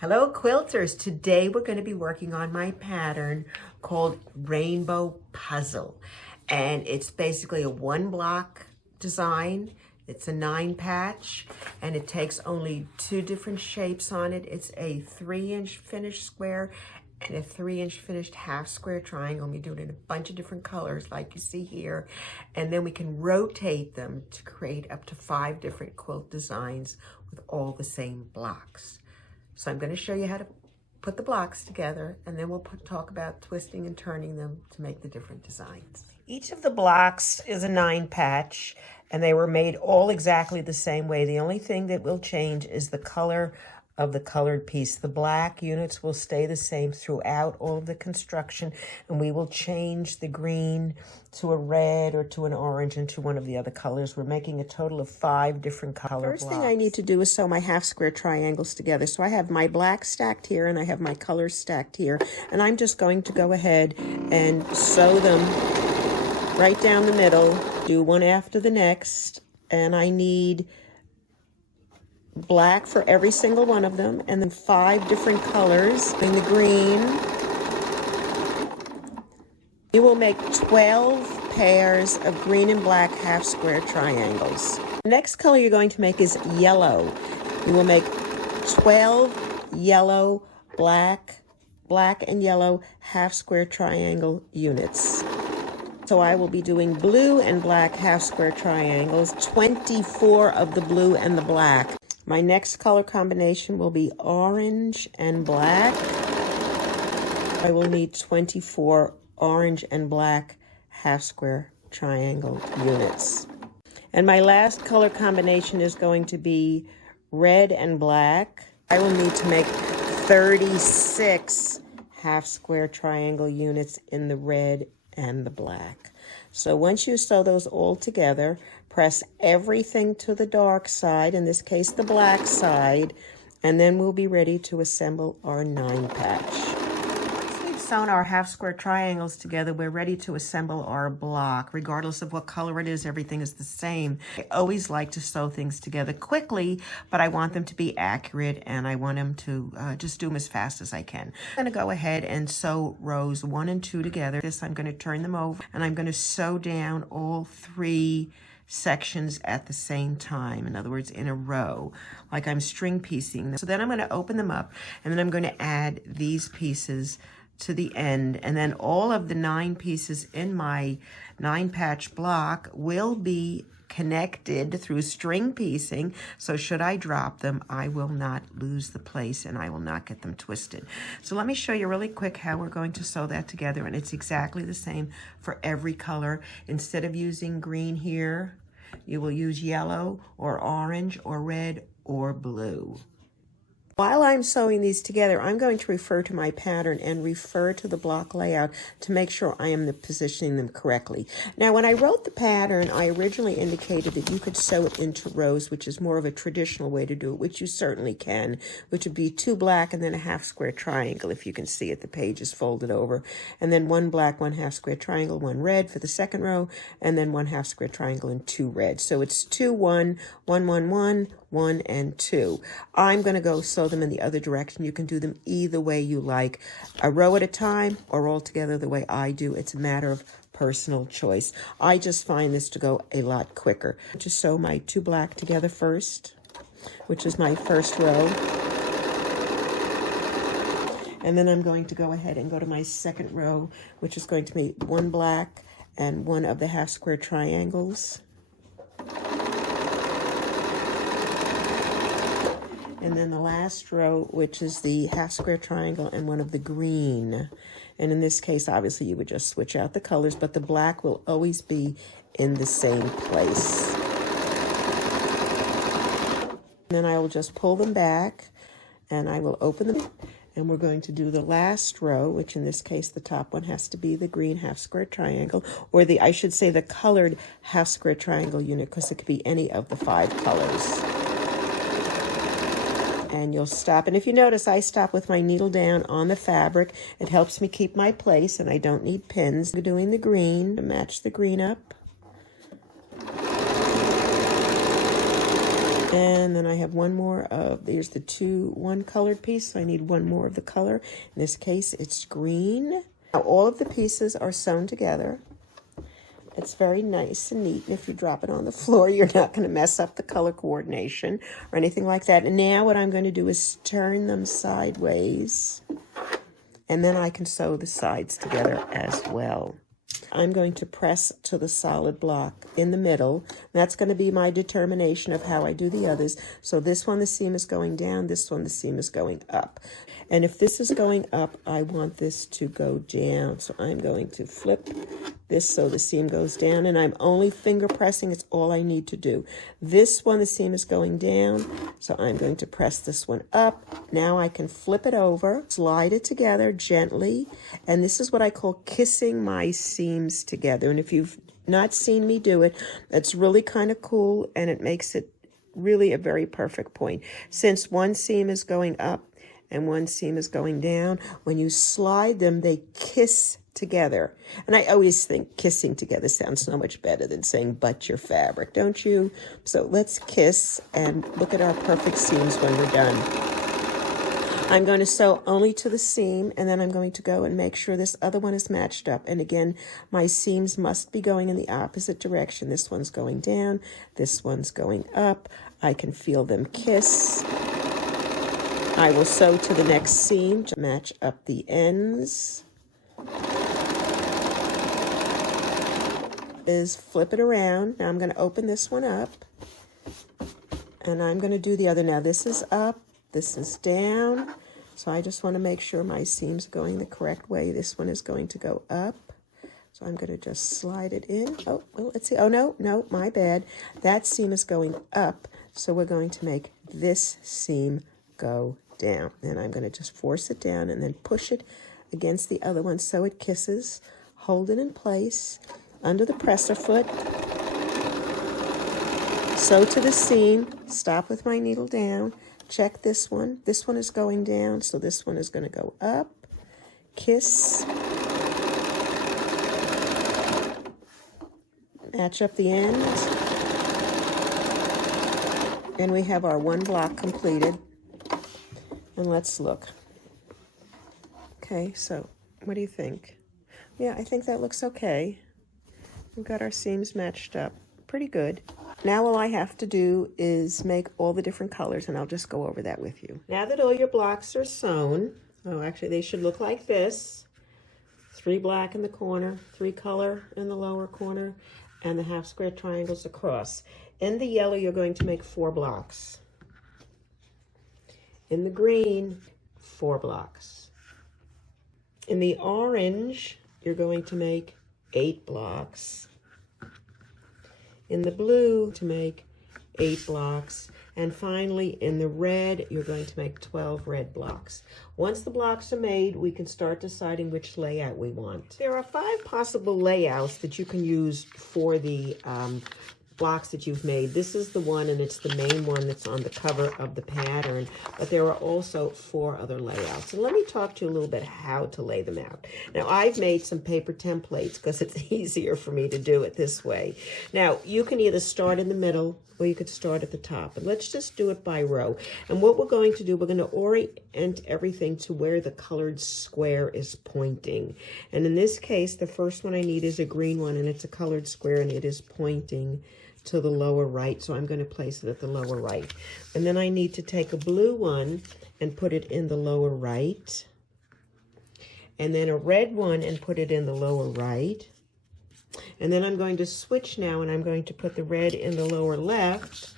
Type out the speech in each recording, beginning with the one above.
Hello quilters, today we're going to be working on my pattern called Rainbow Puzzle, and it's basically a one block design. It's a 9-patch and it takes only 2 different shapes on it. It's a 3-inch finished square and a 3-inch finished half square triangle. We do it in a bunch of different colors like you see here, and then we can rotate them to create up to 5 different quilt designs with all the same blocks. So I'm going to show you how to put the blocks together, and then we'll talk about twisting and turning them to make the different designs. Each of the blocks is a 9-patch, and they were made all exactly the same way. The only thing that will change is the color of the colored piece. The black units will stay the same throughout all of the construction, and we will change the green to a red or to an orange and to one of the other colors. We're making a total of 5 different color blocks. First thing I need to do is sew my half square triangles together. So I have my black stacked here and I have my colors stacked here, and I'm just going to go ahead and sew them right down the middle, do one after the next, and I need black for every single one of them, and then 5 different colors in the green. You will make 12 pairs of green and black half square triangles. The next color you're going to make is yellow. You will make 12 yellow, black and yellow half square triangle units. So I will be doing blue and black half square triangles, 24 of the blue and the black. My next color combination will be orange and black. I will need 24 orange and black half square triangle units. And my last color combination is going to be red and black. I will need to make 36 half square triangle units in the red and the black. So once you sew those all together, press everything to the dark side, in this case the black side, and then we'll be ready to assemble our 9-patch. Once we've sewn our half square triangles together, we're ready to assemble our block. Regardless of what color it is, everything is the same. I always like to sew things together quickly, but I want them to be accurate, and I want them to just do them as fast as I can. I'm going to go ahead and sew rows 1 and 2 together. I'm going to turn them over, and I'm going to sew down all 3 sections at the same time, in other words in a row, like I'm string piecing them. So then I'm going to open them up, and then I'm going to add these pieces to the end, and then all of the 9 pieces in my 9-patch block will be connected through string piecing, so should I drop them, I will not lose the place and I will not get them twisted. So let me show you really quick how we're going to sew that together, and it's exactly the same for every color. Instead of using green here, you will use yellow or orange or red or blue. While I'm sewing these together, I'm going to refer to my pattern and refer to the block layout to make sure I am positioning them correctly. Now, when I wrote the pattern, I originally indicated that you could sew it into rows, which is more of a traditional way to do it, which you certainly can, which would be 2 black and then a half square triangle. If you can see it, the page is folded over. And then 1 black, 1 half square triangle, 1 red for the second row, and then 1 half square triangle and 2 red. So it's 2, 1, 1, 1, 1, 1, and 2. I'm going to go sew them in the other direction. You can do them either way you like, a row at a time or all together the way I do. It's a matter of personal choice. I just find this to go a lot quicker. Just sew my 2 black together first, which is my first row. And then I'm going to go ahead and go to my second row, which is going to be 1 black and 1 of the half square triangles. And then the last row, which is the half square triangle and 1 of the green. And in this case, obviously, you would just switch out the colors, but the black will always be in the same place. And then I will just pull them back, and I will open them. And we're going to do the last row, which in this case, the top one has to be the green half square triangle, or I should say the colored half square triangle unit, because it could be any of the 5 colors. And you'll stop. And if you notice, I stop with my needle down on the fabric. It helps me keep my place, and I don't need pins. We're doing the green to match the green up. And then I have one more of, there's the one colored piece, so I need one more of the color. In this case, it's green. Now all of the pieces are sewn together. It's very nice and neat, and if you drop it on the floor, you're not going to mess up the color coordination or anything like that. And now what I'm going to do is turn them sideways, and then I can sew the sides together as well. I'm going to press to the solid block in the middle. That's going to be my determination of how I do the others. So this one, the seam is going down. This one, the seam is going up. And if this is going up, I want this to go down. So I'm going to flip this so the seam goes down, and I'm only finger pressing. It's all I need to do. This one, the seam is going down, so I'm going to press this one up. Now I can flip it over, slide it together gently, and this is what I call kissing my seams together. And if you've not seen me do it, it's really kind of cool, and it makes it really a very perfect point. Since one seam is going up and one seam is going down, when you slide them, they kiss together. And I always think kissing together sounds so much better than saying butt your fabric, don't you? So let's kiss and look at our perfect seams when we're done. I'm going to sew only to the seam, and then I'm going to go and make sure this other one is matched up. And again, my seams must be going in the opposite direction. This one's going down, this one's going up. I can feel them kiss. I will sew to the next seam to match up the ends. Is flip it around. Now I'm going to open this one up, and I'm going to do the other. Now this is up, this is down, so I just want to make sure my seam's going the correct way. This one is going to go up, so I'm going to just slide it in. Oh, well, let's see. Oh, no, my bad. That seam is going up, so we're going to make this seam go down. And I'm going to just force it down and then push it against the other one so it kisses. Hold it in place under the presser foot, sew to the seam, stop with my needle down, check this one. This one is going down, so this one is going to go up, kiss, match up the end, and we have our one block completed. And let's look. Okay, so what do you think? Yeah, I think that looks okay. We've got our seams matched up. Pretty good. Now all I have to do is make all the different colors, and I'll just go over that with you. Now that all your blocks are sewn, oh, actually they should look like this. 3 black in the corner, 3 color in the lower corner, and the half square triangles across. In the yellow, you're going to make 4 blocks. In the green, 4 blocks. In the orange, you're going to make 8 blocks. In the blue, to make 8 blocks. And finally, in the red, you're going to make 12 red blocks. Once the blocks are made, we can start deciding which layout we want. There are 5 possible layouts that you can use for the blocks that you've made. This is the one, and it's the main one that's on the cover of the pattern, but there are also 4 other layouts. And let me talk to you a little bit how to lay them out. Now, I've made some paper templates because it's easier for me to do it this way. Now, you can either start in the middle or you could start at the top, but let's just do it by row. And what we're going to do, we're going to orient everything to where the colored square is pointing. And in this case, the first one I need is a green one, and it's a colored square, and it is pointing to the lower right, so I'm going to place it at the lower right. And then I need to take a blue one and put it in the lower right, and then a red one and put it in the lower right. And then I'm going to switch now, and I'm going to put the red in the lower left,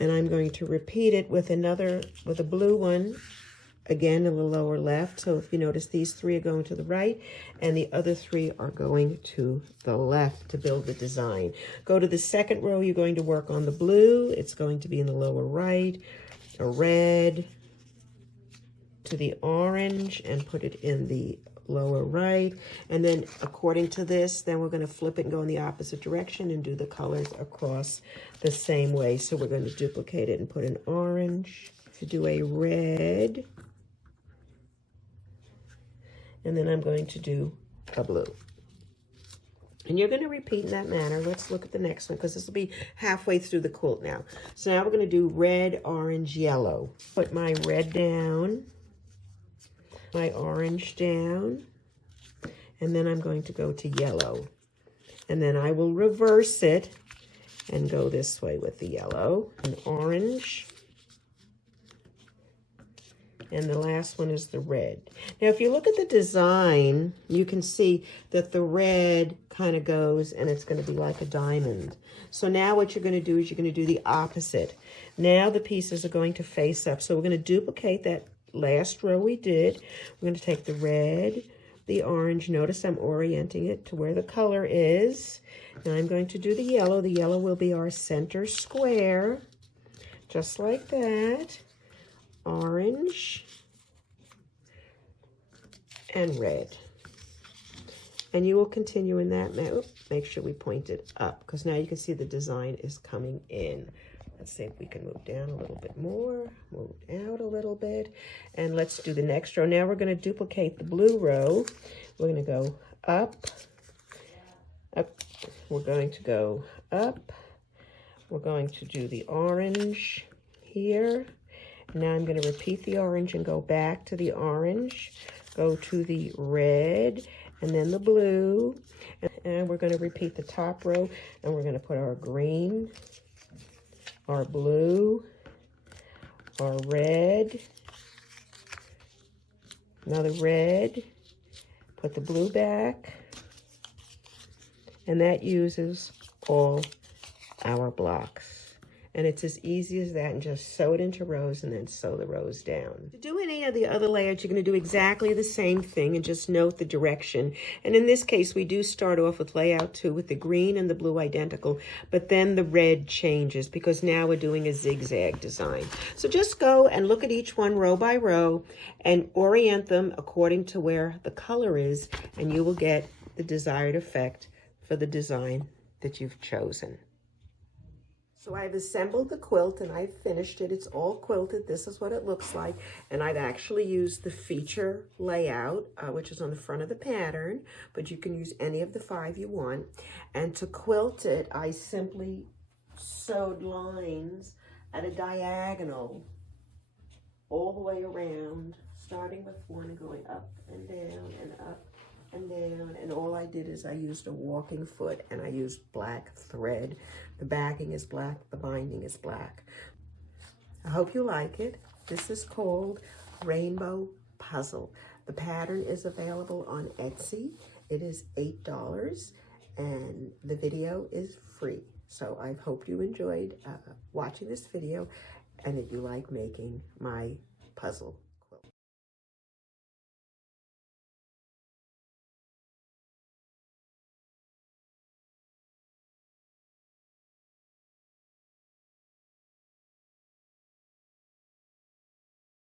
and I'm going to repeat it with a blue one again in the lower left. So if you notice, these 3 are going to the right, and the other 3 are going to the left to build the design. Go to the second row, you're going to work on the blue. It's going to be in the lower right, a red to the orange, and put it in the lower right. And then according to this, then we're going to flip it and go in the opposite direction and do the colors across the same way. So we're going to duplicate it and put an orange, to do a red, and then I'm going to do a blue. And you're going to repeat in that manner. Let's look at the next one because this will be halfway through the quilt now. So now we're going to do red, orange, yellow. Put my red down, my orange down, and then I'm going to go to yellow. And then I will reverse it and go this way with the yellow and orange. And the last one is the red. Now, if you look at the design, you can see that the red kind of goes and it's going to be like a diamond. So now what you're going to do is you're going to do the opposite. Now the pieces are going to face up. So we're going to duplicate that last row we did. We're going to take the red, the orange. Notice I'm orienting it to where the color is. And I'm going to do the yellow. The yellow will be our center square, just like that. Orange and red. And you will continue in that manner. Make sure we point it up because now you can see the design is coming in. Let's see if we can move down a little bit more, move out a little bit, and let's do the next row. Now we're going to duplicate the blue row. We're going to go up, up. We're going to go up. We're going to do the orange here. Now I'm going to repeat the orange and go back to the orange, go to the red, and then the blue. And we're going to repeat the top row, and we're going to put our green, our blue, our red, another red, put the blue back, and that uses all our blocks. And it's as easy as that, and just sew it into rows and then sew the rows down. To do any of the other layers, you're going to do exactly the same thing and just note the direction. And in this case, we do start off with layout 2 with the green and the blue identical, but then the red changes because now we're doing a zigzag design. So just go and look at each one row by row and orient them according to where the color is, and you will get the desired effect for the design that you've chosen. So I've assembled the quilt and I've finished it. It's all quilted. This is what it looks like. And I've actually used the feature layout, which is on the front of the pattern, but you can use any of the 5 you want. And to quilt it, I simply sewed lines at a diagonal all the way around, starting with one and going up and down and up and down, and all I did is I used a walking foot and I used black thread. The backing is black, the binding is black. I hope you like it. This is called Rainbow Puzzle. The pattern is available on Etsy. It is $8 and the video is free. So I hope you enjoyed watching this video and that you like making my puzzle.